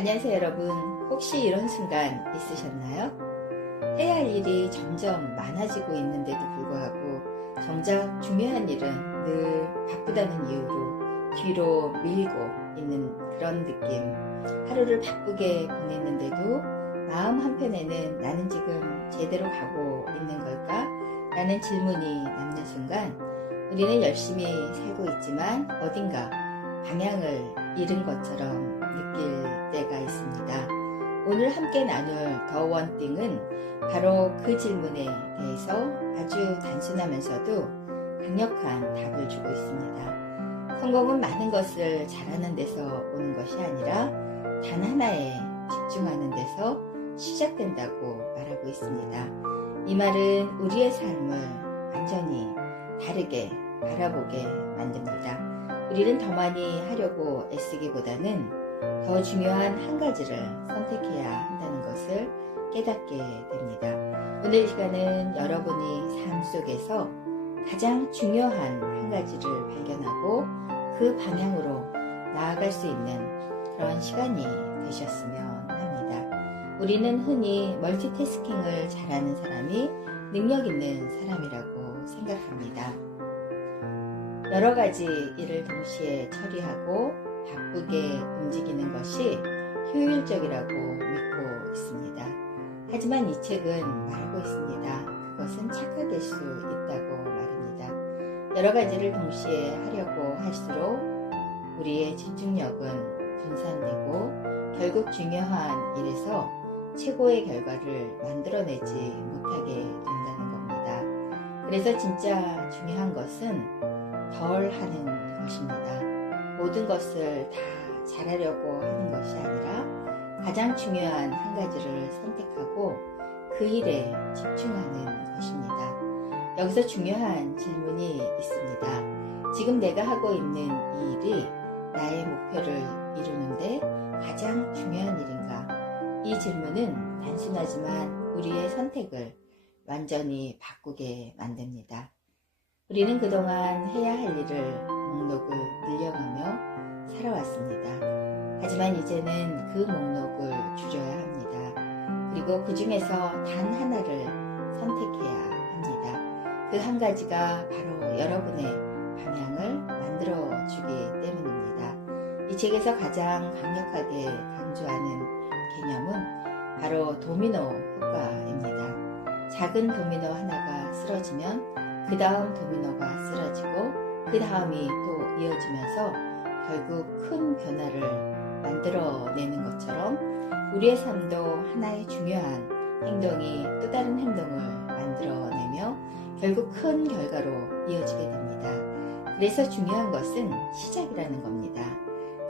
안녕하세요 여러분. 혹시 이런 순간 있으셨나요? 해야 할 일이 점점 많아지고 있는데도 불구하고 정작 중요한 일은 늘 바쁘다는 이유로 뒤로 밀고 있는 그런 느낌. 하루를 바쁘게 보냈는데도 마음 한편에는 나는 지금 제대로 가고 있는 걸까? 라는 질문이 남는 순간 우리는 열심히 살고 있지만 어딘가 방향을 잃은 것처럼 느낄 때가 있습니다. 오늘 함께 나눌 더 원띵은 바로 그 질문에 대해서 아주 단순하면서도 강력한 답을 주고 있습니다. 성공은 많은 것을 잘하는 데서 오는 것이 아니라 단 하나에 집중하는 데서 시작된다고 말하고 있습니다. 이 말은 우리의 삶을 완전히 다르게 바라보게 만듭니다. 우리는 더 많이 하려고 애쓰기보다는 더 중요한 한 가지를 선택해야 한다는 것을 깨닫게 됩니다. 오늘 시간은 여러분이 삶 속에서 가장 중요한 한 가지를 발견하고 그 방향으로 나아갈 수 있는 그런 시간이 되셨으면 합니다. 우리는 흔히 멀티태스킹을 잘하는 사람이 능력 있는 사람이라고 생각합니다. 여러 가지 일을 동시에 처리하고 바쁘게 움직이는 것이 효율적이라고 믿고 있습니다. 하지만 이 책은 말하고 있습니다. 그것은 착각일 수 있다고 말입니다. 여러 가지를 동시에 하려고 할수록 우리의 집중력은 분산되고 결국 중요한 일에서 최고의 결과를 만들어내지 못하게 된다는 겁니다. 그래서 진짜 중요한 것은 덜 하는 것입니다. 모든 것을 다 잘하려고 하는 것이 아니라 가장 중요한 한 가지를 선택하고 그 일에 집중하는 것입니다. 여기서 중요한 질문이 있습니다. 지금 내가 하고 있는 이 일이 나의 목표를 이루는데 가장 중요한 일인가? 이 질문은 단순하지만 우리의 선택을 완전히 바꾸게 만듭니다. 우리는 그동안 해야 할 일을 목록을 늘려가며 살아왔습니다. 하지만 이제는 그 목록을 줄여야 합니다. 그리고 그 중에서 단 하나를 선택해야 합니다. 그 한 가지가 바로 여러분의 방향을 만들어주기 때문입니다. 이 책에서 가장 강력하게 강조하는 개념은 바로 도미노 효과입니다. 작은 도미노 하나가 쓰러지면 그 다음 도미노가 쓰러지고 그 다음이 또 이어지면서 결국 큰 변화를 만들어내는 것처럼 우리의 삶도 하나의 중요한 행동이 또 다른 행동을 만들어내며 결국 큰 결과로 이어지게 됩니다. 그래서 중요한 것은 시작이라는 겁니다.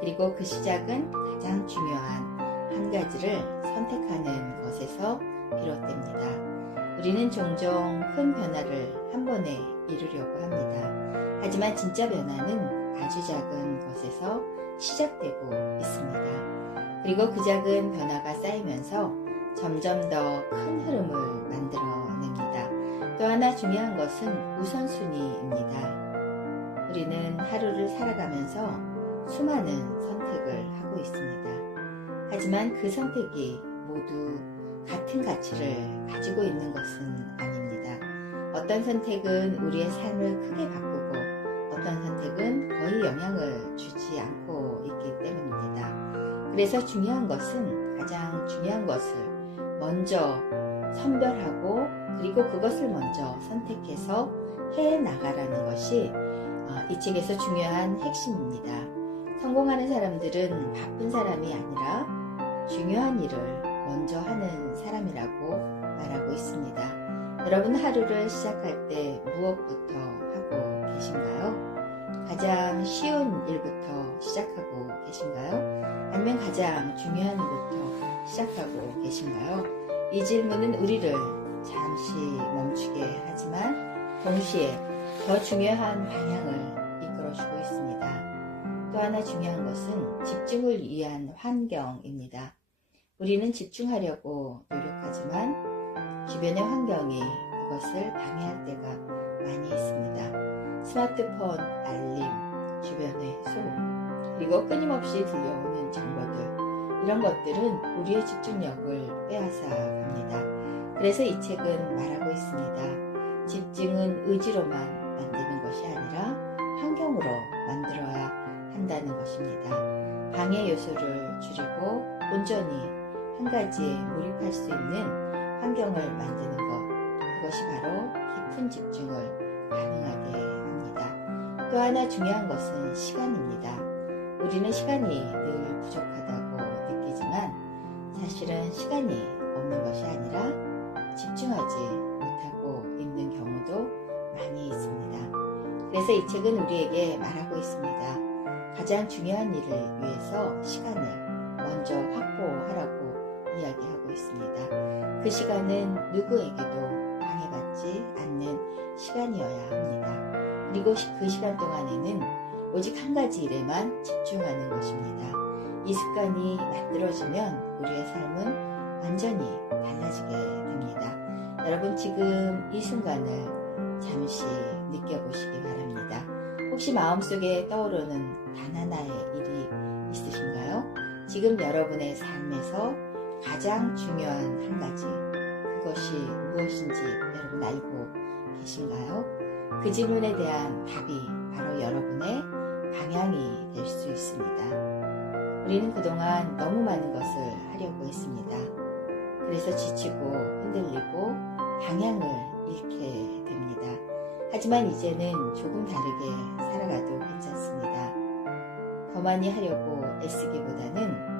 그리고 그 시작은 가장 중요한 한 가지를 선택하는 것에서 비롯됩니다. 우리는 종종 큰 변화를 한 번에 이루려고 합니다. 하지만 진짜 변화는 아주 작은 것에서 시작되고 있습니다. 그리고 그 작은 변화가 쌓이면서 점점 더 큰 흐름을 만들어냅니다. 또 하나 중요한 것은 우선순위입니다. 우리는 하루를 살아가면서 수많은 선택을 하고 있습니다. 하지만 그 선택이 모두 같은 가치를 가지고 있는 것은 아닙니다. 어떤 선택은 우리의 삶을 크게 바꾸고 어떤 선택은 거의 영향을 주지 않고 있기 때문입니다. 그래서 중요한 것은 가장 중요한 것을 먼저 선별하고 그리고 그것을 먼저 선택해서 해나가라는 것이 이 책에서 중요한 핵심입니다. 성공하는 사람들은 바쁜 사람이 아니라 중요한 일을 먼저 하는 사람이라고 말하고 있습니다. 여러분 하루를 시작할 때 무엇부터 하고 계신가요? 가장 쉬운 일부터 시작하고 계신가요? 아니면 가장 중요한 일부터 시작하고 계신가요? 이 질문은 우리를 잠시 멈추게 하지만 동시에 더 중요한 방향을 이끌어주고 있습니다. 또 하나 중요한 것은 집중을 위한 환경입니다. 우리는 집중하려고 노력하지만 주변의 환경이 그것을 방해할 때가 많이 있습니다. 스마트폰 알림, 주변의 소음, 그리고 끊임없이 들려오는 정보들, 이런 것들은 우리의 집중력을 빼앗아 갑니다. 그래서 이 책은 말하고 있습니다. 집중은 의지로만 만드는 것이 아니라 환경으로 만들어야 한다는 것입니다. 방해 요소를 줄이고 온전히 한 가지에 몰입할 수 있는 환경을 만드는 것, 그것이 바로 깊은 집중을 가능하게 합니다. 또 하나 중요한 것은 시간입니다. 우리는 시간이 늘 부족하다고 느끼지만 사실은 시간이 없는 것이 아니라 집중하지 못하고 있는 경우도 많이 있습니다. 그래서 이 책은 우리에게 말하고 있습니다. 가장 중요한 일을 위해서 시간을 먼저 확보하라고 이야기하고 있습니다. 그 시간은 누구에게도 방해받지 않는 시간이어야 합니다. 그리고 그 시간 동안에는 오직 한 가지 일에만 집중하는 것입니다. 이 습관이 만들어지면 우리의 삶은 완전히 달라지게 됩니다. 여러분 지금 이 순간을 잠시 느껴보시기 바랍니다. 혹시 마음속에 떠오르는 단 하나의 일이 있으신가요? 지금 여러분의 삶에서 가장 중요한 한 가지, 그것이 무엇인지 여러분 알고 계신가요? 그 질문에 대한 답이 바로 여러분의 방향이 될 수 있습니다. 우리는 그동안 너무 많은 것을 하려고 했습니다. 그래서 지치고 흔들리고 방향을 잃게 됩니다. 하지만 이제는 조금 다르게 살아가도 괜찮습니다. 더 많이 하려고 애쓰기보다는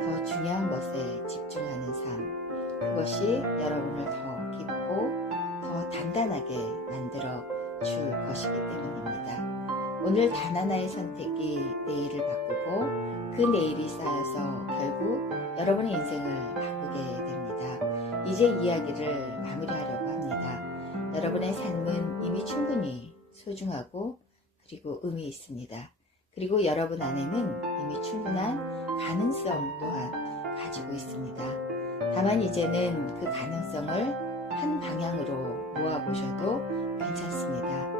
더 중요한 것에 집중하는 삶, 그것이 여러분을 더 깊고 더 단단하게 만들어 줄 것이기 때문입니다. 오늘 단 하나의 선택이 내일을 바꾸고 그 내일이 쌓여서 결국 여러분의 인생을 바꾸게 됩니다. 이제 이야기를 마무리하려고 합니다. 여러분의 삶은 이미 충분히 소중하고 그리고 의미 있습니다. 그리고 여러분 안에는 이미 충분한 가능성 또한 가지고 있습니다. 다만 이제는 그 가능성을 한 방향으로 모아보셔도 괜찮습니다.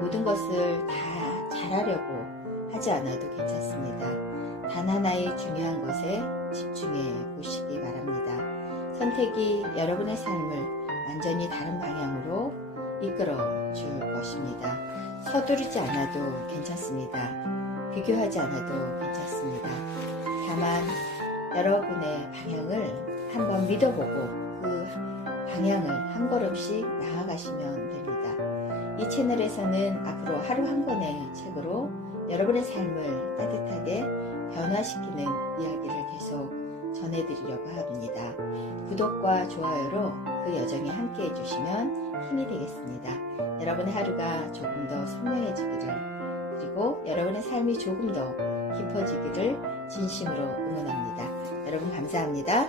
모든 것을 다 잘하려고 하지 않아도 괜찮습니다. 단 하나의 중요한 것에 집중해 보시기 바랍니다. 선택이 여러분의 삶을 완전히 다른 방향으로 이끌어 줄 것입니다. 서두르지 않아도 괜찮습니다. 비교하지 않아도 괜찮습니다. 다만 여러분의 방향을 한번 믿어보고 그 방향을 한 걸음씩 나아가시면 됩니다. 이 채널에서는 앞으로 하루 한 권의 책으로 여러분의 삶을 따뜻하게 변화시키는 이야기를 계속 전해드리려고 합니다. 구독과 좋아요로 그 여정에 함께 해주시면 힘이 되겠습니다. 여러분의 하루가 조금 더 선명해지기를, 그리고 여러분의 삶이 조금 더 깊어지기를 진심으로 응원합니다. 여러분 감사합니다.